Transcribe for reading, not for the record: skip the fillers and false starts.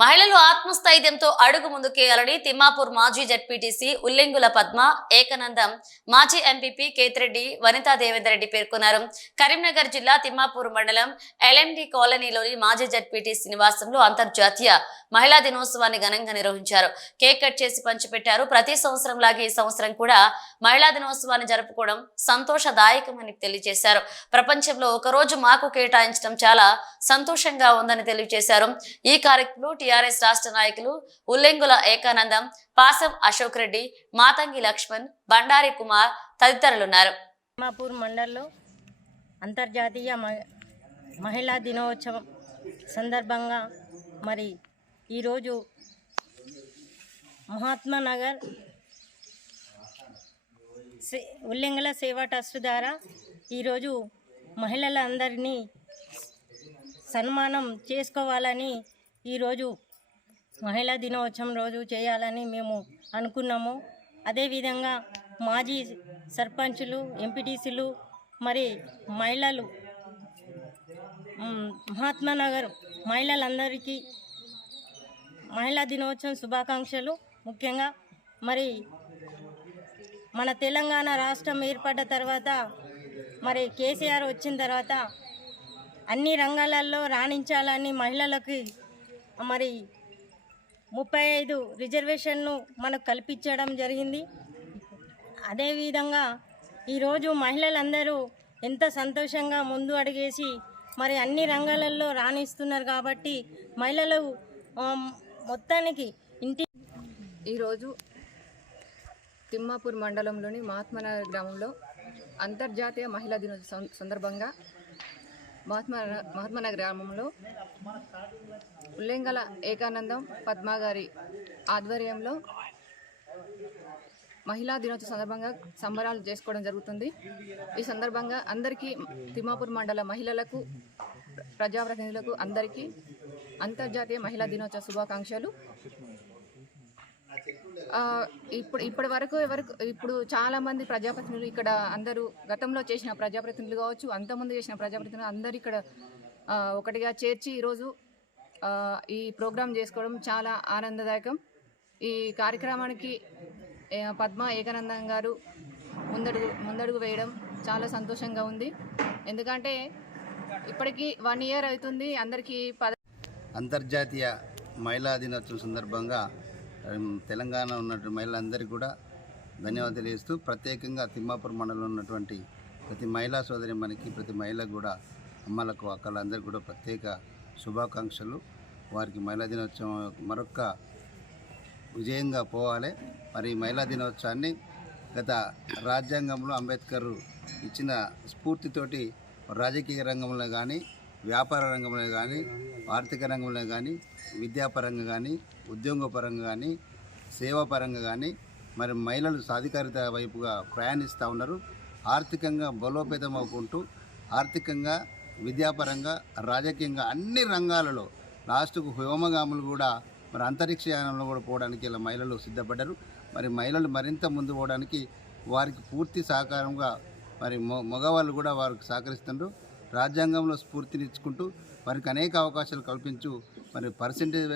మహిళలు ఆత్మస్థైర్యంతో అడుగు ముందుకేయాలని తిమ్మాపూర్ మాజీ జడ్పీటీసీ ఉల్లెంగుల పద్మ ఏకనందం, మాజీ ఎంపీపీ కేతిరెడ్డి వనితా దేవేందర్రెడ్డి పేర్కొన్నారు. కరీంనగర్ జిల్లా తిమ్మాపూర్ మండలం ఎల్ఎండి కాలనీలోని మాజీ జడ్పీటీసీ నివాసంలో అంతర్జాతీయ మహిళా దినోత్సవాన్ని ఘనంగా నిర్వహించారు. కేక్ కట్ చేసి పంచిపెట్టారు. ప్రతి సంవత్సరం లాగే ఈ సంవత్సరం కూడా మహిళా దినోత్సవాన్ని జరుపుకోవడం సంతోషదాయకమని తెలియజేశారు. ప్రపంచంలో ఒకరోజు మాకు కేటాయించడం చాలా సంతోషంగా ఉందని తెలియజేశారు. ఈ కార్యక్రమంలో టిఆర్ఎస్ రాష్ట్ర నాయకులు ఉల్లెంగుల ఏకానందం, పాసం అశోక్ రెడ్డి, మాతంగి లక్ష్మణ్, బండారి కుమార్ తదితరులున్నారు. తిమ్మాపూర్ మండలంలో అంతర్జాతీయ మహిళా దినోత్సవం సందర్భంగా మరి ఈరోజు మహాత్మా నగర్ ఉల్లెంగుల సేవా ట్రస్ట్ ద్వారా ఈరోజు మహిళలందరినీ సన్మానం చేసుకోవాలని ఈరోజు మహిళా దినోత్సవం రోజు చేయాలని మేము అనుకున్నాము. అదేవిధంగా మాజీ సర్పంచులు, ఎంపీటీసీలు మరి మహిళలు మహాత్మా నగర్ మహిళలందరికీ మహిళా దినోత్సవం శుభాకాంక్షలు. ముఖ్యంగా మరి మన తెలంగాణ రాష్ట్రం ఏర్పడ్డ తర్వాత మరి కేసీఆర్ వచ్చిన తర్వాత అన్ని రంగాలలో రాణించాలని మహిళలకి మరి 35 రిజర్వేషన్ను మనకు కల్పించడం జరిగింది. అదేవిధంగా ఈరోజు మహిళలందరూ ఎంత సంతోషంగా ముందు అడిగేసి మరి అన్ని రంగాలలో రాణిస్తున్నారు. కాబట్టి మహిళలు మొత్తానికి ఈరోజు తిమ్మాపూర్ మండలంలోని మహాత్మానగర్ గ్రామంలో అంతర్జాతీయ మహిళా దినోత్సవం సందర్భంగా మహాత్మానగర్ గ్రామంలో ఉల్లెంగల ఏకానందం పద్మ గారి ఆధ్వర్యంలో మహిళా దినోత్సవం సందర్భంగా సంబరాలు చేసుకోవడం జరుగుతుంది. ఈ సందర్భంగా అందరికీ తిమ్మాపూర్ మండల మహిళలకు, ప్రజాప్రతినిధులకు అందరికీ అంతర్జాతీయ మహిళా దినోత్సవ శుభాకాంక్షలు. ఇప్పుడు చాలామంది ప్రజాప్రతినిధులు ఇక్కడ అందరూ గతంలో చేసిన ప్రజాప్రతినిధులు కావచ్చు, అంతకుముందు చేసిన ప్రజాప్రతినిధులు అందరూ ఇక్కడ ఒకటిగా చేర్చి ఈరోజు ఈ ప్రోగ్రాం చేసుకోవడం చాలా ఆనందదాయకం. ఈ కార్యక్రమానికి పద్మ ఏకానందం గారు ముందడుగు వేయడం చాలా సంతోషంగా ఉంది. ఎందుకంటే ఇప్పటికీ 1 ఇయర్ అవుతుంది అందరికీ. అంతర్జాతీయ మహిళా దినోత్సవం సందర్భంగా తెలంగాణ ఉన్నటువంటి మహిళలందరికీ కూడా ధన్యవాదాలు తెలియజేస్తూ, ప్రత్యేకంగా తిమ్మాపూర్ మండలంలో ఉన్నటువంటి ప్రతి మహిళా సోదరి మనకి, ప్రతి మహిళకు కూడా, అమ్మలకు, అక్కలందరికీ కూడా ప్రత్యేక శుభాకాంక్షలు. వారికి మహిళా దినోత్సవం మరొక విజయంగా పోవాలి. మరి మహిళా దినోత్సవాన్ని గత రాజ్యాంగంలో అంబేద్కర్ ఇచ్చిన స్ఫూర్తితోటి రాజకీయ రంగంలో కానీ, వ్యాపార రంగంలో కానీ, ఆర్థిక రంగంలో కానీ, విద్యాపరంగా కానీ, ఉద్యోగపరంగా కానీ, సేవాపరంగా కానీ మరి మహిళలు సాధికారిత వైపుగా ప్రయాణిస్తూ ఉన్నారు. ఆర్థికంగా బలోపేతం అవుకుంటూ, ఆర్థికంగా, విద్యాపరంగా, రాజకీయంగా అన్ని రంగాలలో లాస్ట్కు వ్యోమగాములు కూడా మరి అంతరిక్షయానంలో కూడా పోవడానికి ఇలా మహిళలు సిద్ధపడ్డారు. మరి మహిళలు మరింత ముందు పోవడానికి వారికి పూర్తి సహకారంగా మరి మగవాళ్ళు కూడా వారికి సహకరిస్తున్నారు. రాజ్యాంగంలో స్ఫూర్తినిచ్చుకుంటూ వారికి అనేక అవకాశాలు కల్పించు మరి పర్సెంటేజ్